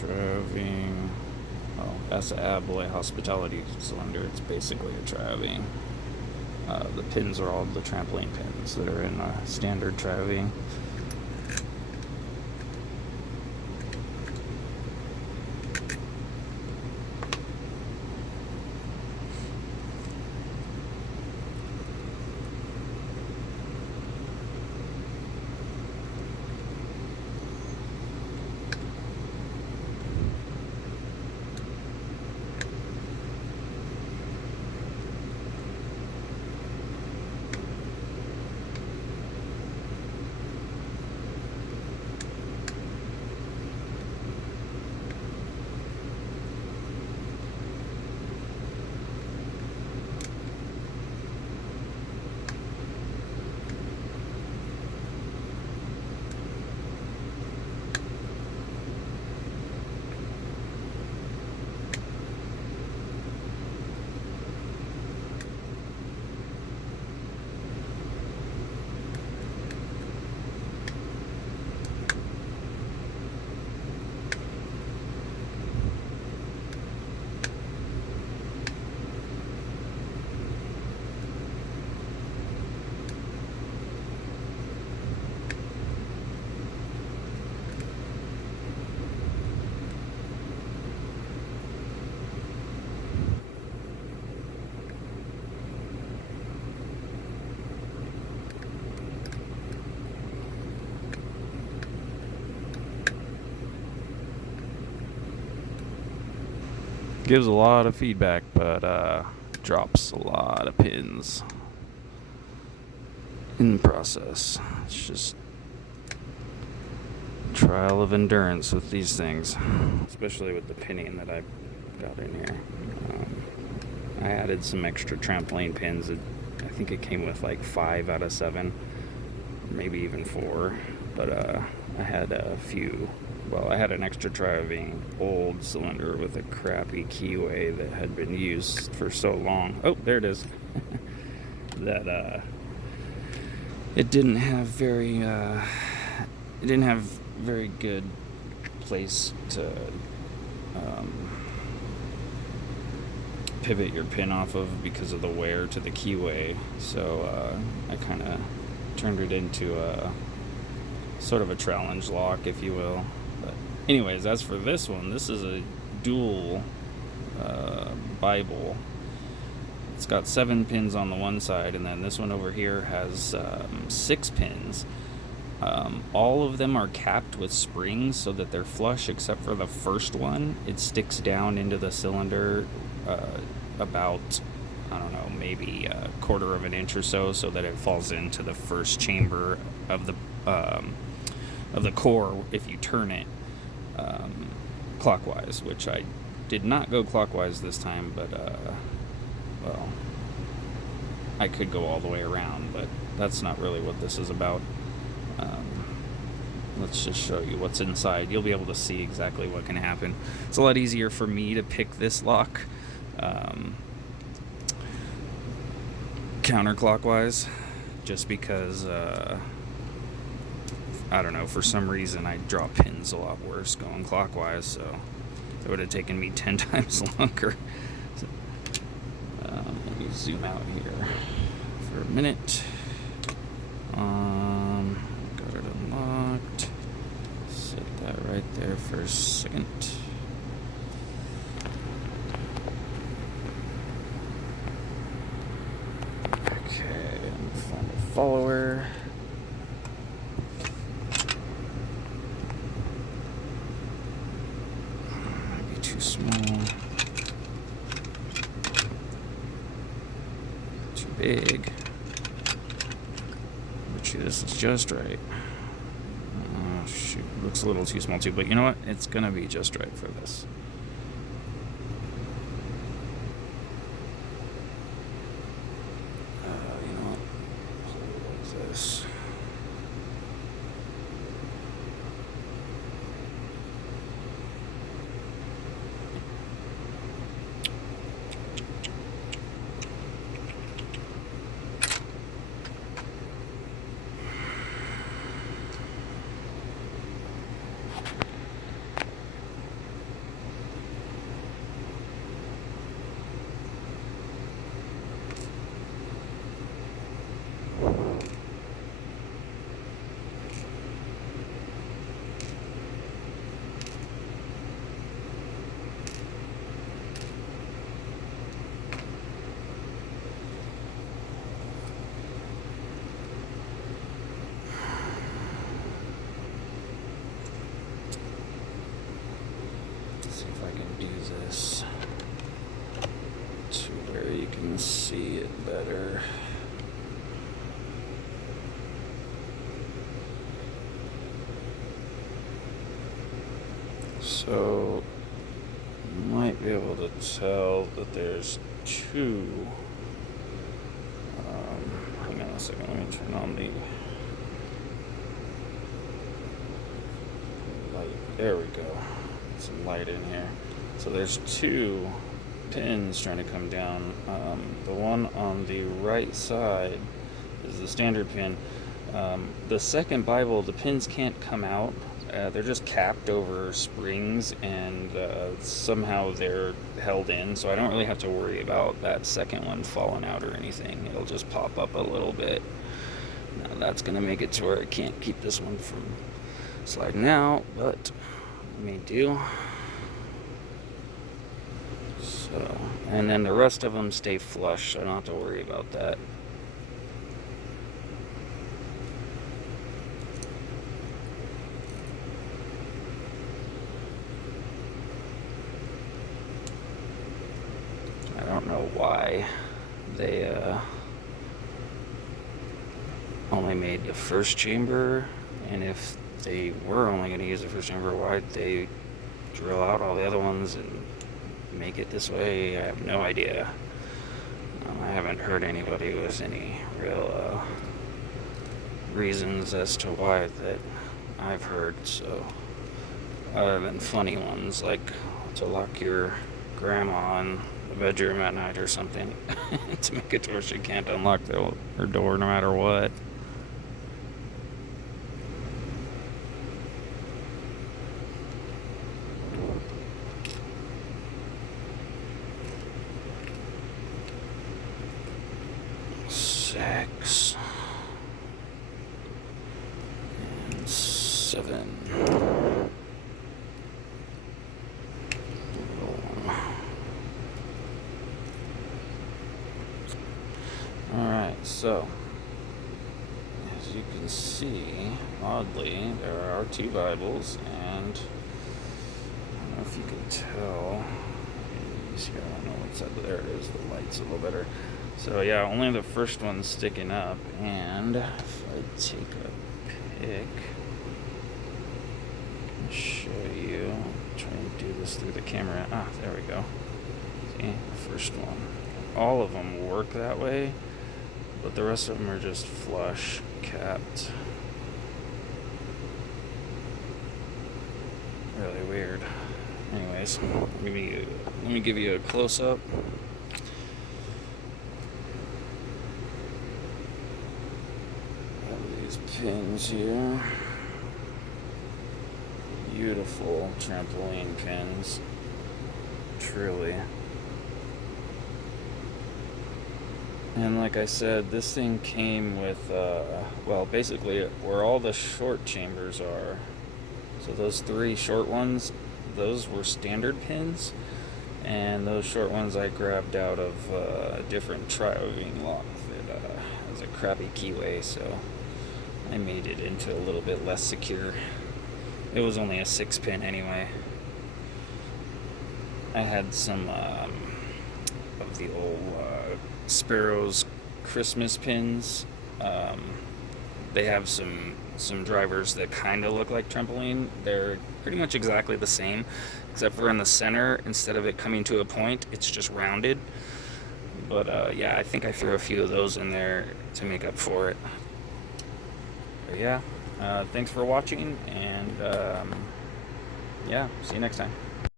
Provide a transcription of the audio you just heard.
TrioVing. Oh, Assa Abloy hospitality cylinder. It's basically a TrioVing. The pins are all the trampoline pins that are in a standard TrioVing. Gives a lot of feedback, but drops a lot of pins in the process. It's just trial of endurance with these things, especially with the pinning that I've got in here. I added some extra trampoline pins. I think it came with like 5 out of 7, maybe even 4, but I had a few. Well, I had an extra TrioVing old cylinder with a crappy keyway that had been used for so long. Oh, there it is. That it didn't have very good place to pivot your pin off of because of the wear to the keyway. So I kind of turned it into a sort of a challenge lock, if you will. But anyways, as for this one, this is a dual Bible. It's got 7 pins on the one side, and then this one over here has 6 pins. All of them are capped with springs so that they're flush, except for the first one. It sticks down into the cylinder about, I don't know, maybe a quarter of an inch or so that it falls into the first chamber of the core if you turn it clockwise, which I did not go clockwise this time, but well, I could go all the way around, but that's not really what this is about. Let's just show you what's inside. You'll be able to see exactly what can happen. It's a lot easier for me to pick this lock counterclockwise, just because I don't know, for some reason I draw pins a lot worse going clockwise, so it would have taken me 10 times longer. So, let me zoom out here for a minute. Got it unlocked. Set that right there for a second. Okay, and find a follower. Maybe too small. Too big. This is just right. Oh, shoot. Looks a little too small too, but you know what? It's gonna be just right for this. You know what? Hold like this. if I can do this to where you can see it better. So you might be able to tell that there's two. Hang on a second, let me turn on the light. There we go. Some light in here. So there's two pins trying to come down. The one on the right side is the standard pin. The second Bible, the pins can't come out. They're just capped over springs, and somehow they're held in, so I don't really have to worry about that second one falling out or anything. It'll just pop up a little bit. Now that's going to make it to where I can't keep this one from sliding out, but it may do. So, and then the rest of them stay flush, so I don't have to worry about that. I don't know why they only made the first chamber, and if they were only going to use the first chamber, why'd they drill out all the other ones and make it this way? I have no idea. I haven't heard anybody with any real reasons as to why that I've heard, so other than funny ones like to lock your grandma in the bedroom at night or something to make it to where she can't unlock her door no matter what. Six and seven. Alright, so as you can see, oddly, there are two Bibles, and I don't know if you can tell. Here, I don't know what's up. There it is. The light's a little better. So yeah, only the first one's sticking up, and if I take a pic and show you, try and do this through the camera. There we go. See, the first one. All of them work that way, but the rest of them are just flush capped. Really weird. Anyways, let me give you a close-up. These pins here. Beautiful trampoline pins. Truly. And like I said, this thing came with, well, basically where all the short chambers are. So those three short ones, those were standard pins, and those short ones I grabbed out of a different TrioVing lock that has a crappy keyway, so I made it into a little bit less secure. It was only a 6-pin anyway. I had some of the old Sparrow's Christmas pins. They have some drivers that kind of look like trampoline. They're pretty much exactly the same, except for in the center, instead of it coming to a point, it's just rounded. But yeah, I think I threw a few of those in there to make up for it. But yeah, thanks for watching, and yeah, see you next time.